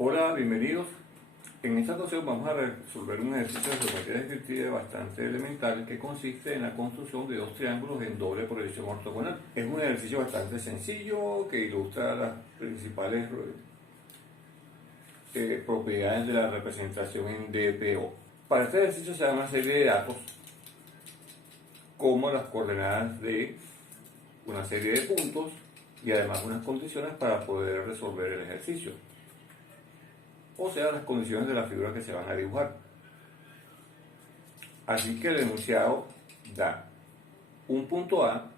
Hola, bienvenidos. En esta ocasión vamos a resolver un ejercicio de geometría descriptiva bastante elemental que consiste en la construcción de dos triángulos en doble proyección ortogonal. Es un ejercicio bastante sencillo que ilustra las principales propiedades de la representación en DPO. Para este ejercicio se da una serie de datos como las coordenadas de una serie de puntos y además unas condiciones para poder resolver el ejercicio, o sea, las condiciones de la figura que se van a dibujar. Así que el enunciado da un punto A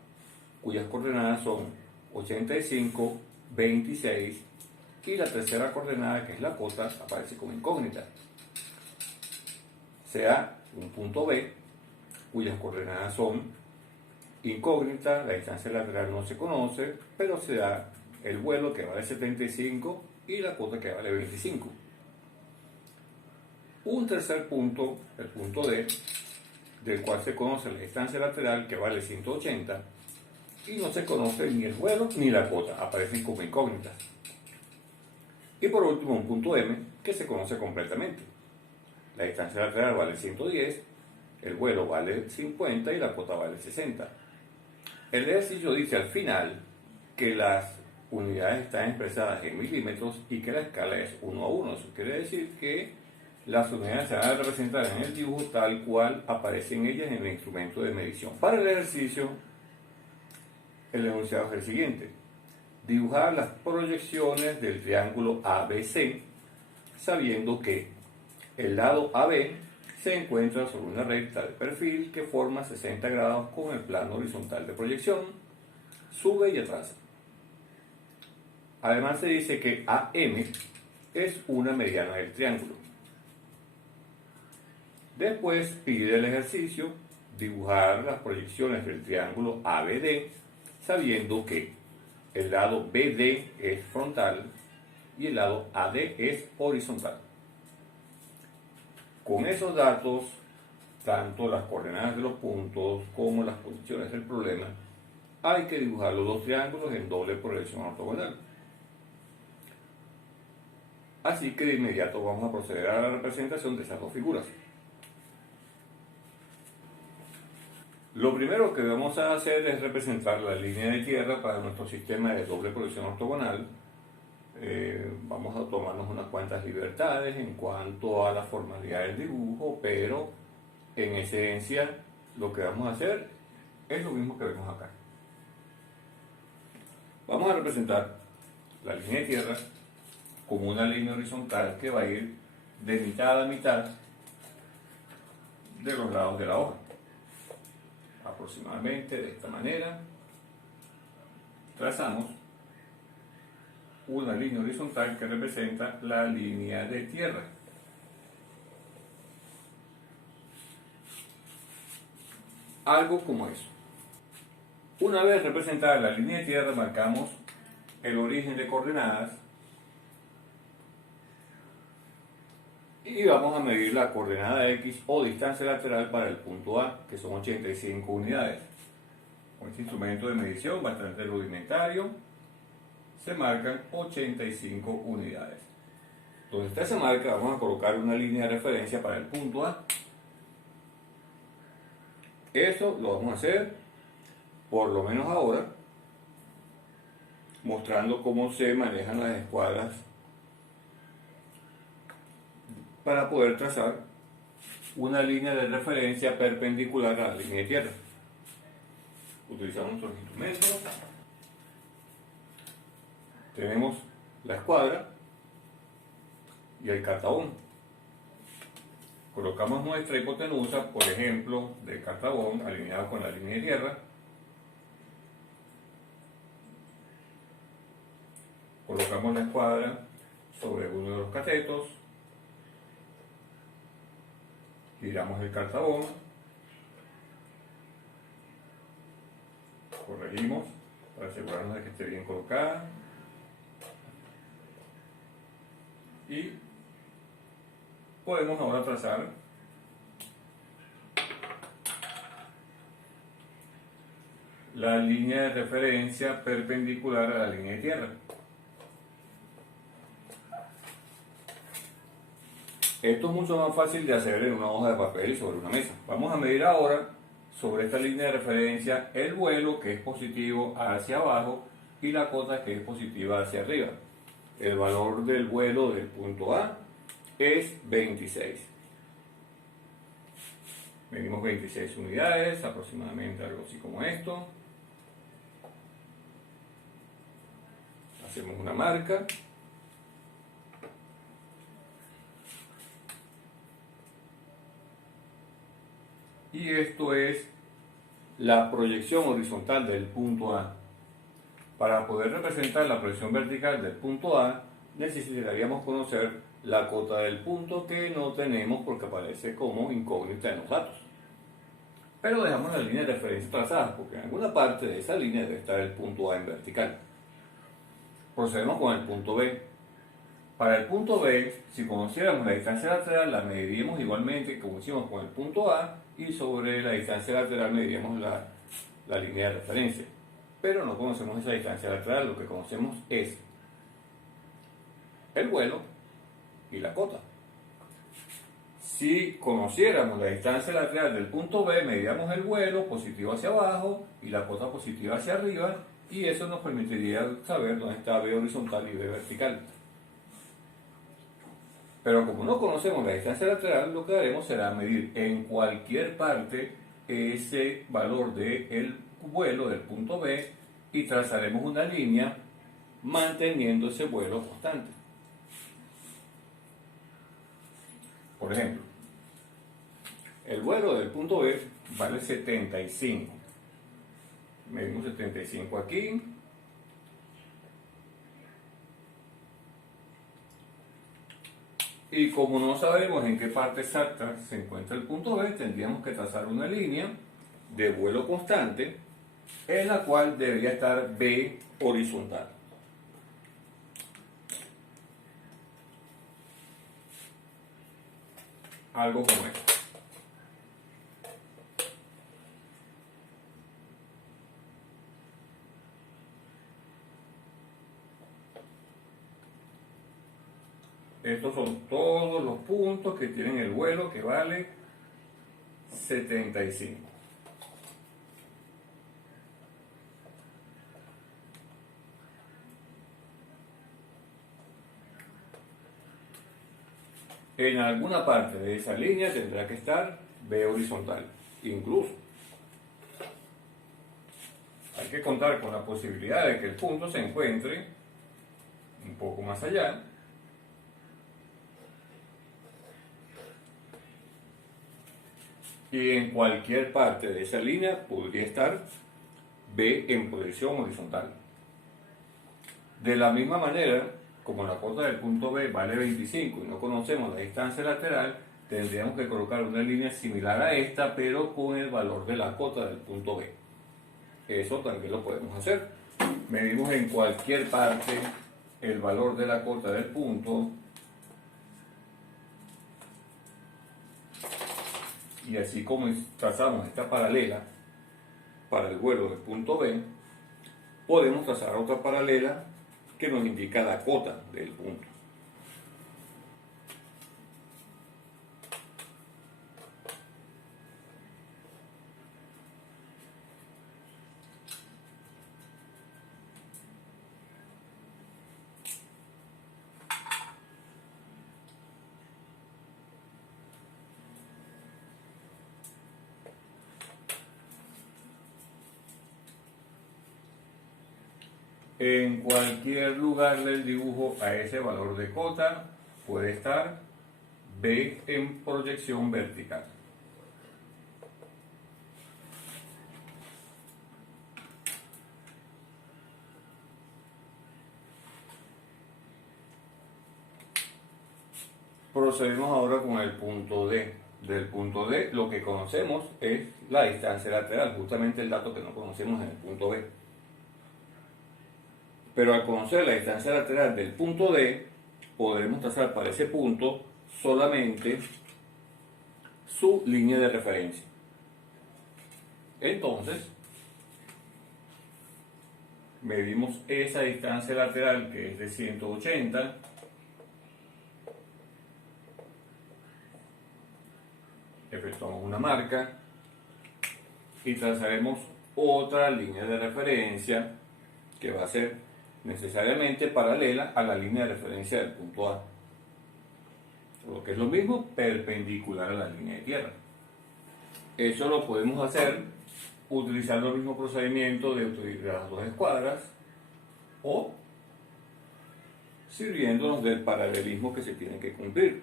cuyas coordenadas son 85, 26 y la tercera coordenada, que es la cota, aparece como incógnita. Se da un punto B cuyas coordenadas son incógnita, la distancia lateral no se conoce, pero se da el vuelo que vale 75 y la cota que vale 25. Un tercer punto, el punto D, del cual se conoce la distancia lateral que vale 180 y no se conoce ni el vuelo ni la cota, aparecen como incógnitas. Y por último un punto M que se conoce completamente. La distancia lateral vale 110, el vuelo vale 50 y la cota vale 60. El ejercicio dice al final que las unidades están expresadas en milímetros y que la escala es 1 a 1. Eso quiere decir que las unidades se van a representar en el dibujo tal cual aparecen ellas en el instrumento de medición. Para el ejercicio, el enunciado es el siguiente: dibujar las proyecciones del triángulo ABC sabiendo que el lado AB se encuentra sobre una recta de perfil que forma 60 grados con el plano horizontal de proyección, sube y atrasa. Además se dice que AM es una mediana del triángulo. Después pide el ejercicio dibujar las proyecciones del triángulo ABD sabiendo que el lado BD es frontal y el lado AD es horizontal. Con esos datos, tanto las coordenadas de los puntos como las condiciones del problema, hay que dibujar los dos triángulos en doble proyección ortogonal. Así que de inmediato vamos a proceder a la representación de esas dos figuras. Lo primero que vamos a hacer es representar la línea de tierra para nuestro sistema de doble proyección ortogonal. Vamos a tomarnos unas cuantas libertades en cuanto a la formalidad del dibujo, pero en esencia lo que vamos a hacer es lo mismo que vemos acá. Vamos a representar la línea de tierra como una línea horizontal que va a ir de mitad a mitad de los lados de la hoja, aproximadamente de esta manera. Trazamos una línea horizontal que representa la línea de tierra. Algo como eso. Una vez representada la línea de tierra, marcamos el origen de coordenadas y vamos a medir la coordenada X o distancia lateral para el punto A, que son 85 unidades. Con este instrumento de medición bastante rudimentario, se marcan 85 unidades. Donde está esa marca, vamos a colocar una línea de referencia para el punto A. Eso lo vamos a hacer, por lo menos ahora, mostrando cómo se manejan las escuadras para poder trazar una línea de referencia perpendicular a la línea de tierra. Utilizamos nuestros instrumentos. Tenemos la escuadra y el cartabón. Colocamos nuestra hipotenusa, por ejemplo, del cartabón alineado con la línea de tierra. Colocamos la escuadra sobre uno de los catetos. Giramos el cartabón. Corregimos para asegurarnos de que esté bien colocada. Y podemos ahora trazar la línea de referencia perpendicular a la línea de tierra. Esto es mucho más fácil de hacer en una hoja de papel y sobre una mesa. Vamos a medir ahora sobre esta línea de referencia el vuelo que es positivo hacia abajo y la cota que es positiva hacia arriba. El valor del vuelo del punto A es 26. Medimos 26 unidades, aproximadamente algo así como esto. Hacemos una marca. Y esto es la proyección horizontal del punto A. Para poder representar la proyección vertical del punto A, necesitaríamos conocer la cota del punto que no tenemos porque aparece como incógnita en los datos. Pero dejamos la línea de referencia trazada porque en alguna parte de esa línea debe estar el punto A en vertical. Procedemos con el punto B. Para el punto B, si conociéramos la distancia lateral, la mediríamos igualmente como hicimos con el punto A y sobre la distancia lateral mediríamos la línea de referencia. Pero no conocemos esa distancia lateral, lo que conocemos es el vuelo y la cota. Si conociéramos la distancia lateral del punto B, mediríamos el vuelo positivo hacia abajo y la cota positiva hacia arriba, y eso nos permitiría saber dónde está B horizontal y B vertical. Pero como no conocemos la distancia lateral, lo que haremos será medir en cualquier parte ese valor del vuelo del punto B y trazaremos una línea manteniendo ese vuelo constante. Por ejemplo, el vuelo del punto B vale 75. Medimos 75 aquí. Y como no sabemos en qué parte exacta se encuentra el punto B, tendríamos que trazar una línea de vuelo constante en la cual debería estar B horizontal. Algo como esto. Estos son todos los puntos que tienen el vuelo que vale 75. En alguna parte de esa línea tendrá que estar B horizontal. Incluso hay que contar con la posibilidad de que el punto se encuentre un poco más allá. Y en cualquier parte de esa línea podría estar B en posición horizontal. De la misma manera, como la cota del punto B vale 25 y no conocemos la distancia lateral, tendríamos que colocar una línea similar a esta, pero con el valor de la cota del punto B. Eso también lo podemos hacer. Medimos en cualquier parte el valor de la cota del punto. Y así como trazamos esta paralela para el vuelo del punto B, podemos trazar otra paralela que nos indica la cota del punto. En cualquier lugar del dibujo a ese valor de cota puede estar B en proyección vertical. Procedemos ahora con el punto D. Del punto D lo que conocemos es la distancia lateral, justamente el dato que no conocemos en el punto B. Pero al conocer la distancia lateral del punto D, podremos trazar para ese punto solamente su línea de referencia. Entonces, medimos esa distancia lateral que es de 180 efectuamos una marca y trazaremos otra línea de referencia que va a ser necesariamente paralela a la línea de referencia del punto A, lo que es lo mismo, perpendicular a la línea de tierra. Eso lo podemos hacer utilizando el mismo procedimiento de utilizar las dos escuadras o sirviéndonos del paralelismo que se tiene que cumplir.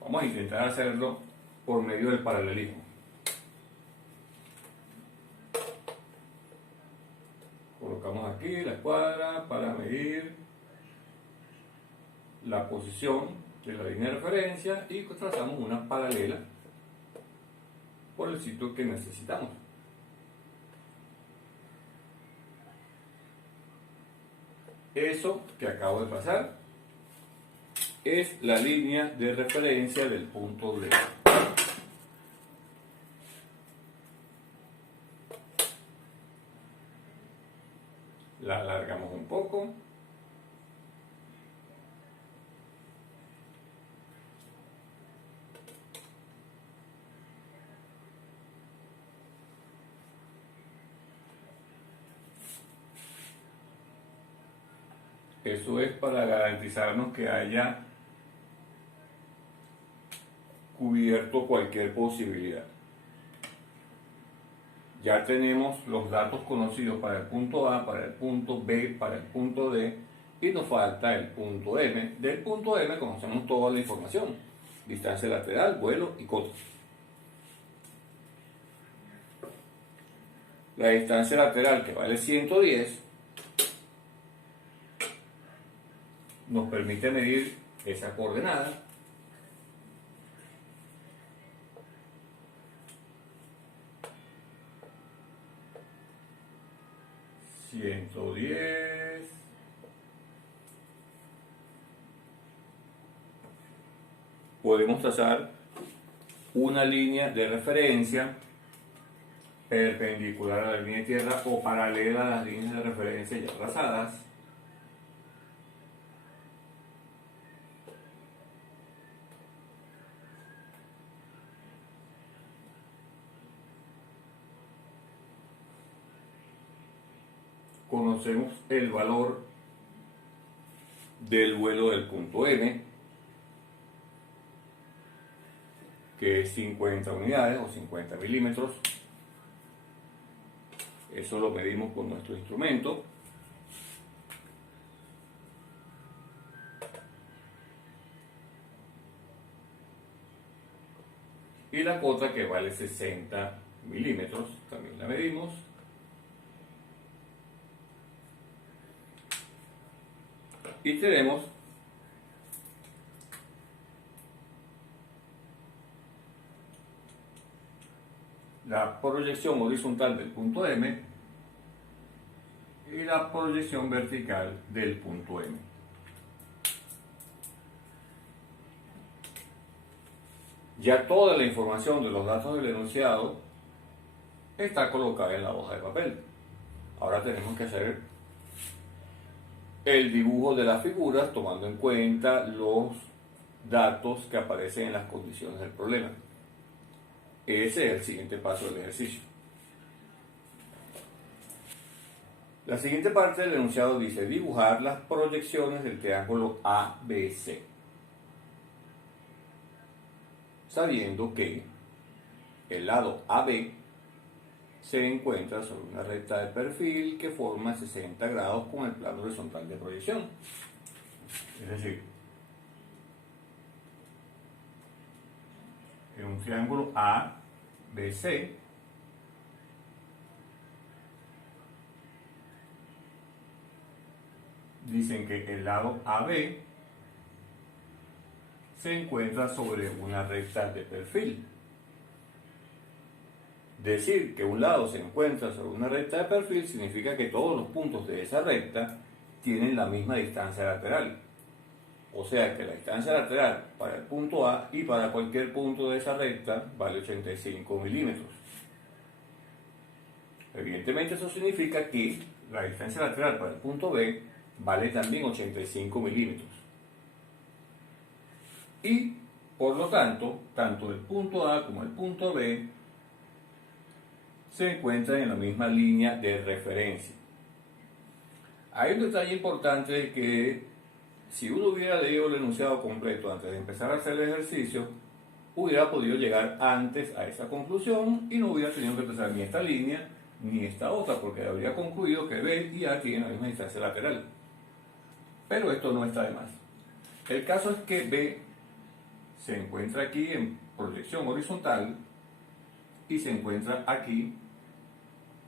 Vamos a intentar hacerlo por medio del paralelismo. Colocamos aquí la escuadra para medir la posición de la línea de referencia y trazamos una paralela por el sitio que necesitamos. Eso que acabo de trazar es la línea de referencia del punto D. La alargamos un poco. Eso es para garantizarnos que haya cubierto cualquier posibilidad. Ya tenemos los datos conocidos para el punto A, para el punto B, para el punto D y nos falta el punto M. Del punto M conocemos toda la información: distancia lateral, vuelo y cota. La distancia lateral, que vale 110, nos permite medir esa coordenada. $110 podemos trazar una línea de referencia perpendicular a la línea de tierra o paralela a las líneas de referencia ya trazadas. Conocemos el valor del vuelo del punto M, que es 50 unidades o 50 milímetros. Eso lo medimos con nuestro instrumento. Y la cota, que vale 60 milímetros, también la medimos. Y tenemos la proyección horizontal del punto M y la proyección vertical del punto M. Ya toda la información de los datos del enunciado está colocada en la hoja de papel. Ahora tenemos que hacer el dibujo de las figuras tomando en cuenta los datos que aparecen en las condiciones del problema. Ese es el siguiente paso del ejercicio. La siguiente parte del enunciado dice dibujar las proyecciones del triángulo ABC, sabiendo que el lado AB se encuentra sobre una recta de perfil que forma 60 grados con el plano horizontal de proyección. Es decir, en un triángulo ABC dicen que el lado AB se encuentra sobre una recta de perfil. Decir que un lado se encuentra sobre una recta de perfil significa que todos los puntos de esa recta tienen la misma distancia lateral. O sea que la distancia lateral para el punto A y para cualquier punto de esa recta vale 85 milímetros. Evidentemente eso significa que la distancia lateral para el punto B vale también 85 milímetros. Y por lo tanto, tanto el punto A como el punto B se encuentran en la misma línea de referencia. Hay un detalle importante que si uno hubiera leído el enunciado completo antes de empezar a hacer el ejercicio, hubiera podido llegar antes a esa conclusión y no hubiera tenido que empezar ni esta línea ni esta otra, porque habría concluido que B y A tienen la misma distancia lateral. Pero esto no está de más. El caso es que B se encuentra aquí en proyección horizontal y se encuentra aquí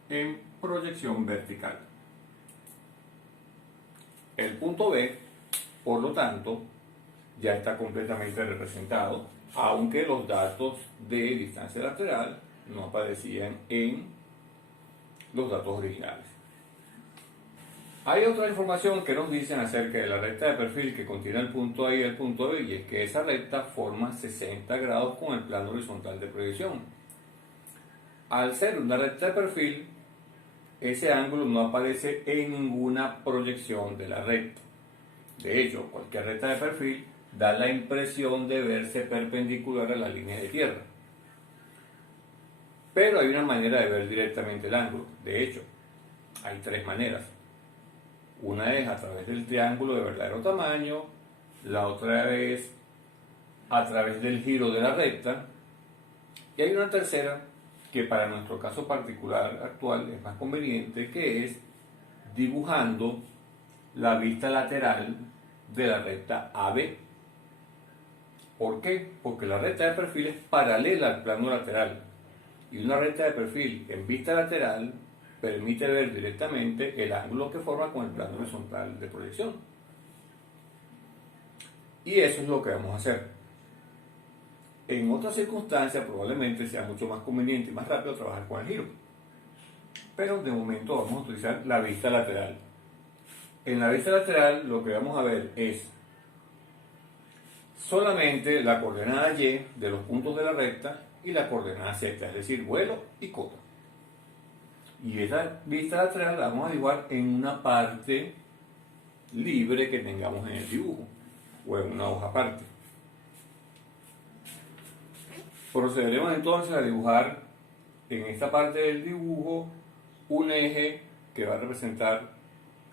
en proyección vertical. El punto B, por lo tanto, ya está completamente representado, aunque los datos de distancia lateral no aparecían en los datos originales. Hay otra información que nos dicen acerca de la recta de perfil que contiene el punto A y el punto B, y es que esa recta forma 60 grados con el plano horizontal de proyección. Al ser una recta de perfil, ese ángulo no aparece en ninguna proyección de la recta. De hecho, cualquier recta de perfil da la impresión de verse perpendicular a la línea de tierra. Pero hay una manera de ver directamente el ángulo. De hecho, hay tres maneras. Una es a través del triángulo de verdadero tamaño, la otra es a través del giro de la recta, y hay una tercera que para nuestro caso particular actual es más conveniente, que es dibujando la vista lateral de la recta AB. ¿Por qué? Porque la recta de perfil es paralela al plano lateral, y una recta de perfil en vista lateral permite ver directamente el ángulo que forma con el plano horizontal de proyección. Y eso es lo que vamos a hacer. En otras circunstancias probablemente sea mucho más conveniente y más rápido trabajar con el giro. Pero de momento vamos a utilizar la vista lateral. En la vista lateral lo que vamos a ver es solamente la coordenada Y de los puntos de la recta y la coordenada Z, es decir, vuelo y cota. Y esa vista lateral la vamos a dibujar en una parte libre que tengamos en el dibujo o en una hoja aparte. Procederemos entonces a dibujar en esta parte del dibujo un eje que va a representar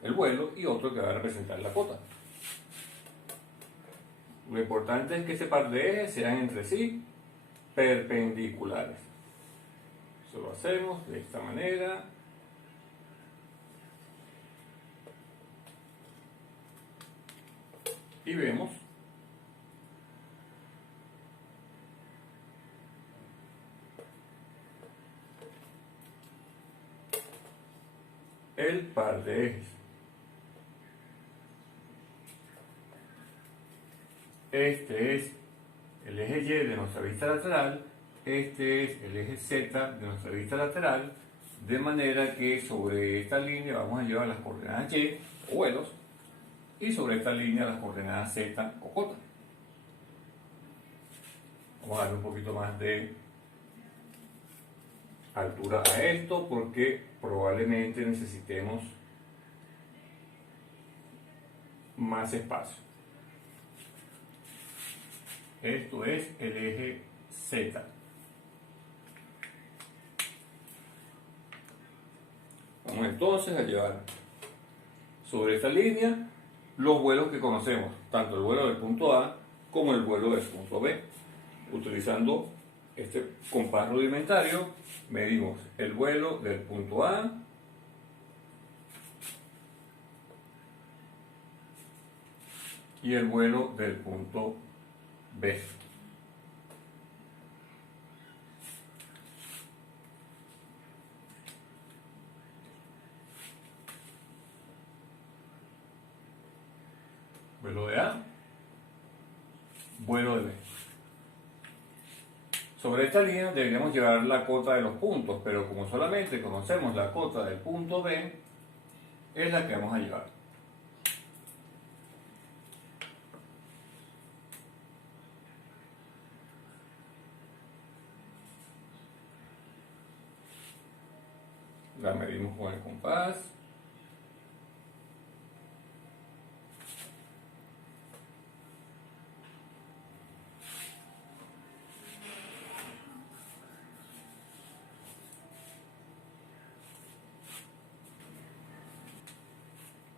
el vuelo y otro que va a representar la cota. Lo importante es que ese par de ejes sean entre sí perpendiculares. Eso lo hacemos de esta manera. Y vemos el par de ejes. Este es el eje Y de nuestra vista lateral, este es el eje Z de nuestra vista lateral, de manera que sobre esta línea vamos a llevar las coordenadas Y o vuelos y sobre esta línea las coordenadas Z o cota. Vamos a darle un poquito más de altura a esto porque probablemente necesitemos más espacio. Esto es el eje Z. Vamos entonces a llevar sobre esta línea los vuelos que conocemos, tanto el vuelo del punto A como el vuelo del punto B. Utilizando este compás rudimentario, medimos el vuelo del punto A y el vuelo del punto B. Vuelo de A, vuelo de B. Sobre esta línea deberíamos llevar la cota de los puntos, pero como solamente conocemos la cota del punto B, es la que vamos a llevar. La medimos con el compás.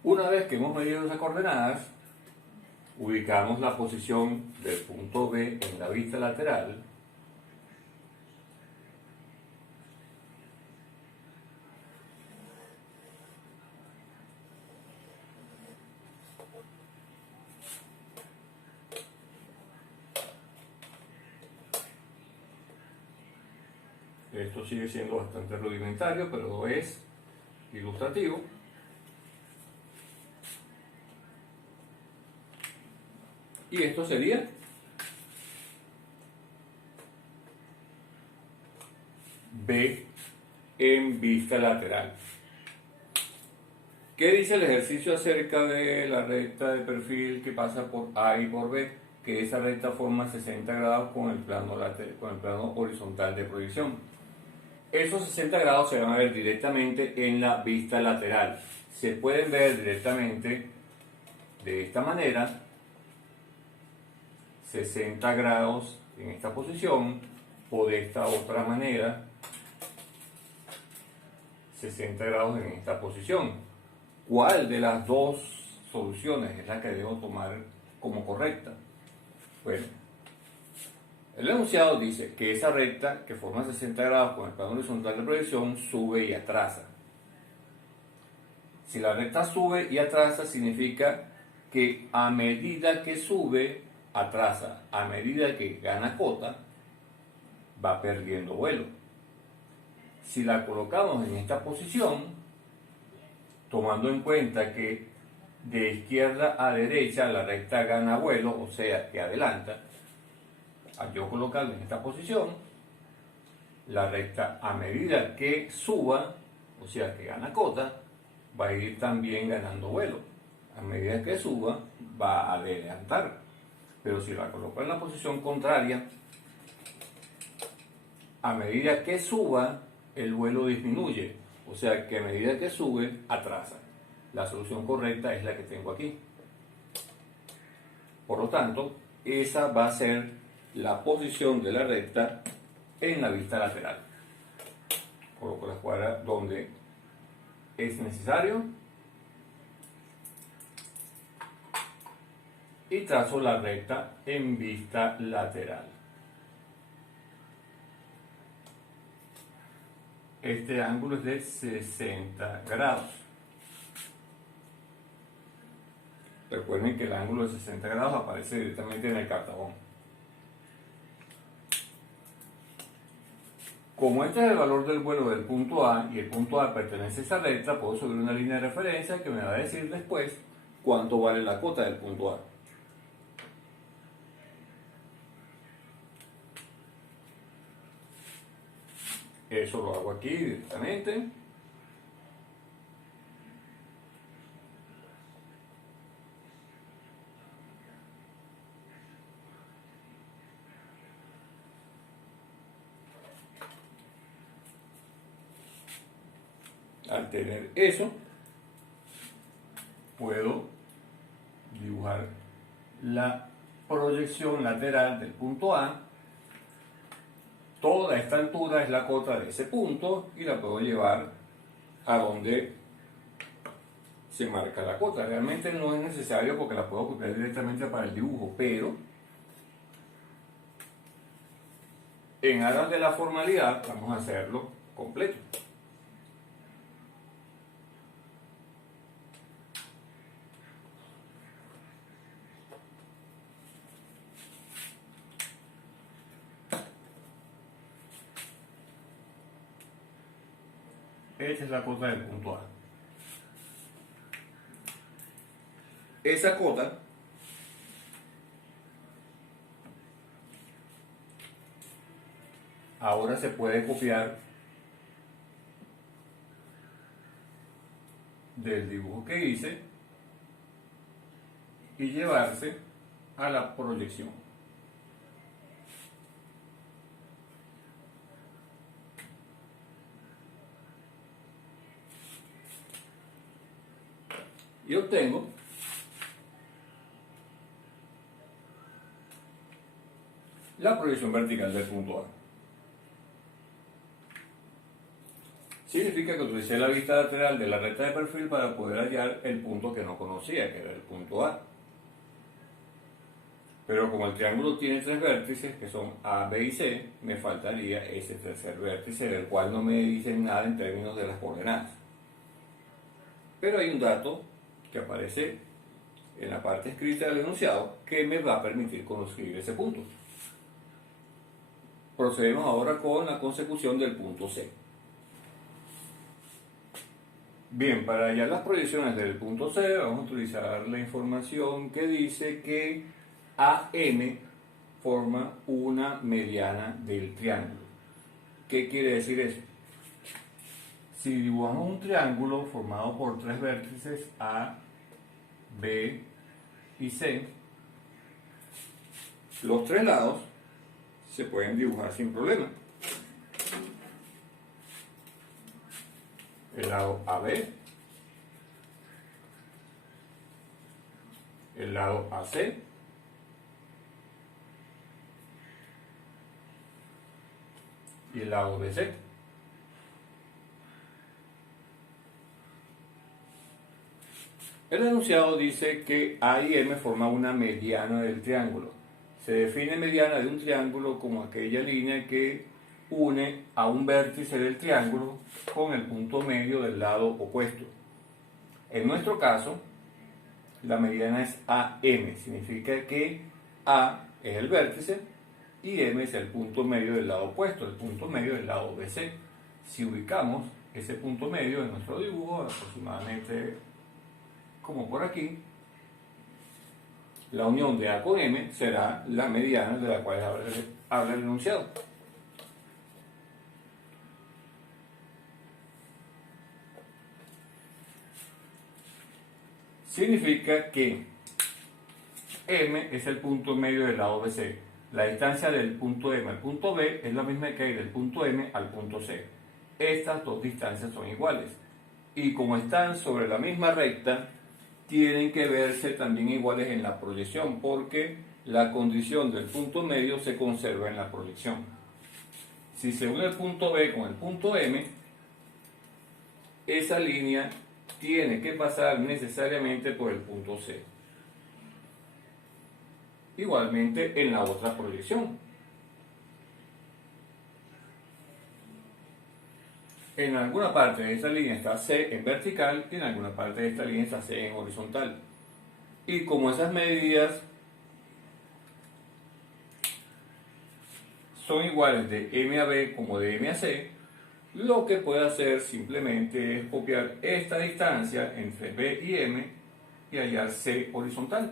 Una vez que hemos medido esas coordenadas, ubicamos la posición del punto B en la vista lateral. Esto sigue siendo bastante rudimentario, pero es ilustrativo. Y esto sería B en vista lateral. ¿Qué dice el ejercicio acerca de la recta de perfil que pasa por A y por B? Que esa recta forma 60 grados con el plano horizontal de proyección. Esos 60 grados se van a ver directamente en la vista lateral. Se pueden ver directamente de esta manera, 60 grados en esta posición, o de esta otra manera, 60 grados en esta posición. ¿Cuál de las dos soluciones es la que debo tomar como correcta? Bueno, el enunciado dice que esa recta que forma 60 grados con el plano horizontal de proyección sube y atrasa. Si la recta sube y atrasa, significa que a medida que sube, atrasa. A medida que gana cota, va perdiendo vuelo. Si la colocamos en esta posición, tomando en cuenta que de izquierda a derecha la recta gana vuelo, o sea que adelanta, al yo colocarla en esta posición, la recta a medida que suba, o sea que gana cota, va a ir también ganando vuelo. A medida que suba, va a adelantar. Pero si la coloco en la posición contraria, a medida que suba, el vuelo disminuye. O sea que a medida que sube, atrasa. La solución correcta es la que tengo aquí. Por lo tanto, esa va a ser la posición de la recta en la vista lateral. Coloco la escuadra donde es necesario y trazo la recta en vista lateral. Este ángulo es de 60 grados. Recuerden que el ángulo de 60 grados aparece directamente en el cartabón. Como este es el valor del vuelo del punto A y el punto A pertenece a esa recta, puedo subir una línea de referencia que me va a decir después cuánto vale la cota del punto A. Eso lo hago aquí directamente. Al tener eso, puedo dibujar la proyección lateral del punto A. Toda esta altura es la cota de ese punto y la puedo llevar a donde se marca la cota. Realmente no es necesario porque la puedo copiar directamente para el dibujo, pero en aras de la formalidad vamos a hacerlo completo. Esta es la cota del punto A. Esa cota ahora se puede copiar del dibujo que hice y llevarse a la proyección. Y obtengo la proyección vertical del punto A. Significa que utilicé la vista lateral de la recta de perfil para poder hallar el punto que no conocía, que era el punto A. Pero como el triángulo tiene tres vértices, que son A, B y C, me faltaría ese tercer vértice, del cual no me dicen nada en términos de las coordenadas. Pero hay un dato que aparece en la parte escrita del enunciado que me va a permitir conseguir ese punto. Procedemos ahora con la consecución del punto C. Bien, para hallar las proyecciones del punto C vamos a utilizar la información que dice que AM forma una mediana del triángulo. ¿Qué quiere decir eso? Si dibujamos un triángulo formado por tres vértices A, B y C, los tres lados se pueden dibujar sin problema. El lado AB, el lado AC y el lado BC. El enunciado dice que A y M forman una mediana del triángulo. Se define mediana de un triángulo como aquella línea que une a un vértice del triángulo con el punto medio del lado opuesto. En nuestro caso, la mediana es AM, significa que A es el vértice y M es el punto medio del lado opuesto, el punto medio del lado BC. Si ubicamos ese punto medio en nuestro dibujo, aproximadamente como por aquí, la unión de A con M será la mediana de la cual habla el enunciado. Significa que M es el punto medio del lado BC. La distancia del punto M al punto B es la misma que hay del punto M al punto C. Estas dos distancias son iguales. Y como están sobre la misma recta, tienen que verse también iguales en la proyección, porque la condición del punto medio se conserva en la proyección. Si se une el punto B con el punto M, esa línea tiene que pasar necesariamente por el punto C. Igualmente en la otra proyección. En alguna parte de esta línea está C en vertical y en alguna parte de esta línea está C en horizontal. Y como esas medidas son iguales de M a B como de M a C, lo que puedo hacer simplemente es copiar esta distancia entre B y M y hallar C horizontal.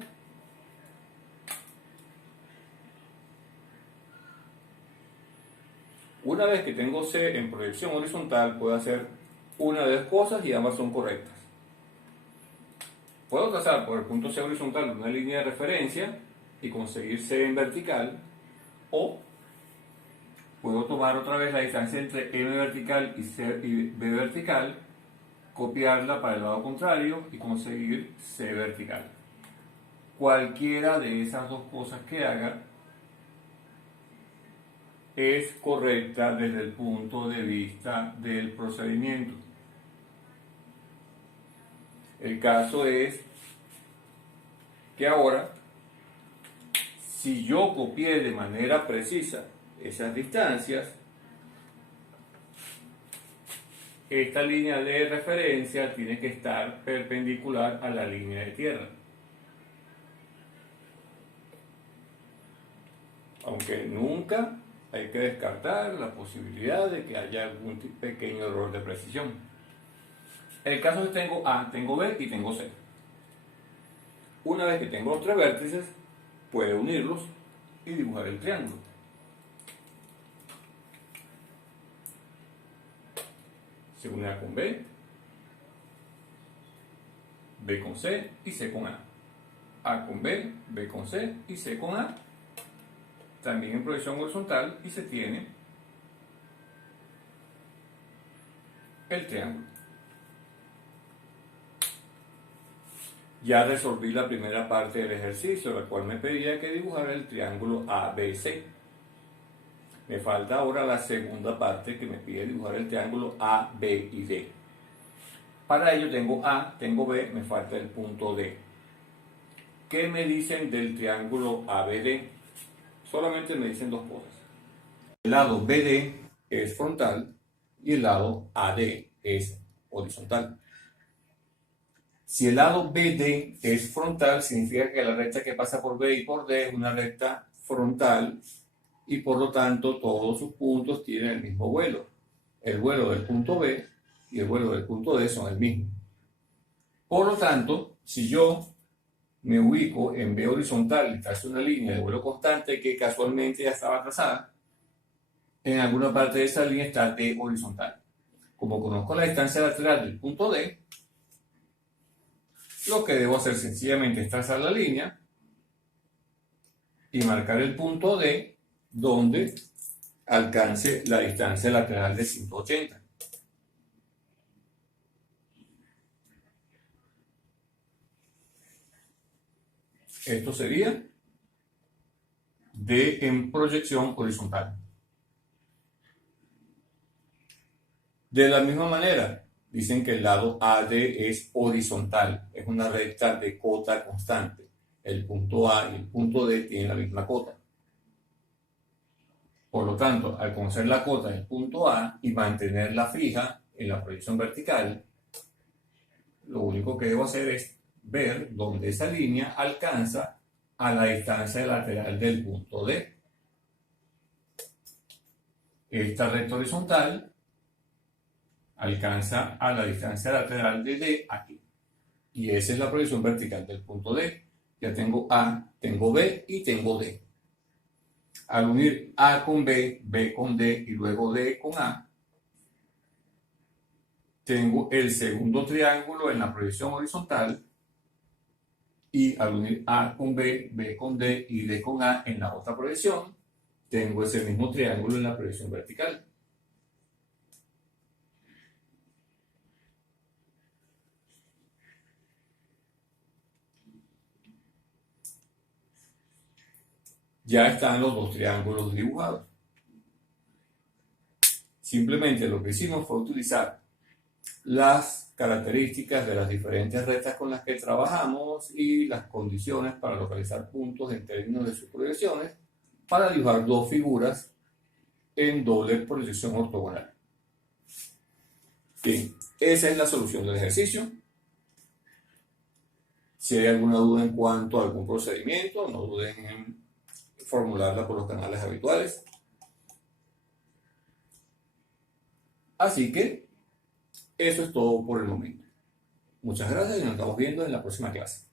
Una vez que tengo C en proyección horizontal, puedo hacer una de dos cosas y ambas son correctas. Puedo trazar por el punto C horizontal una línea de referencia y conseguir C en vertical, o puedo tomar otra vez la distancia entre M vertical y B vertical, copiarla para el lado contrario y conseguir C vertical. Cualquiera de esas dos cosas que haga es correcta desde el punto de vista del procedimiento. El caso es que ahora, si yo copié de manera precisa esas distancias, esta línea de referencia tiene que estar perpendicular a la línea de tierra. Aunque nunca hay que descartar la posibilidad de que haya algún pequeño error de precisión. El caso es que tengo A, tengo B y tengo C. Una vez que tengo los tres vértices, puedo unirlos y dibujar el triángulo. Se une A con B, B con C y C con A. A con B, B con C y C con A. También en proyección horizontal y se tiene el triángulo. Ya resolví la primera parte del ejercicio, la cual me pedía que dibujara el triángulo ABC. Me falta ahora la segunda parte que me pide dibujar el triángulo A, B y D. Para ello tengo A, tengo B, me falta el punto D. ¿Qué me dicen del triángulo ABD? Solamente me dicen dos cosas. El lado BD es frontal y el lado AD es horizontal. Si el lado BD es frontal, significa que la recta que pasa por B y por D es una recta frontal y por lo tanto todos sus puntos tienen el mismo vuelo. El vuelo del punto B y el vuelo del punto D son el mismo. Por lo tanto, si yo me ubico en B horizontal y trazo una línea de vuelo constante que casualmente ya estaba trazada, en alguna parte de esa línea está D horizontal. Como conozco la distancia lateral del punto D, lo que debo hacer sencillamente es trazar la línea y marcar el punto D donde alcance la distancia lateral de 180. Esto sería D en proyección horizontal. De la misma manera, dicen que el lado AD es horizontal, es una recta de cota constante. El punto A y el punto D tienen la misma cota. Por lo tanto, al conocer la cota del punto A y mantenerla fija en la proyección vertical, lo único que debo hacer es ver dónde esa línea alcanza a la distancia lateral del punto D. Esta recta horizontal alcanza a la distancia lateral de D aquí. Y esa es la proyección vertical del punto D. Ya tengo A, tengo B y tengo D. Al unir A con B, B con D y luego D con A, tengo el segundo triángulo en la proyección horizontal y al unir A con B, B con D y D con A en la otra proyección, tengo ese mismo triángulo en la proyección vertical. Ya están los dos triángulos dibujados. Simplemente lo que hicimos fue utilizar las características de las diferentes rectas con las que trabajamos y las condiciones para localizar puntos en términos de sus proyecciones para dibujar dos figuras en doble proyección ortogonal. Bien, esa es la solución del ejercicio. Si hay alguna duda en cuanto a algún procedimiento, no duden en formularla por los canales habituales. Así que eso es todo por el momento. Muchas gracias y nos estamos viendo en la próxima clase.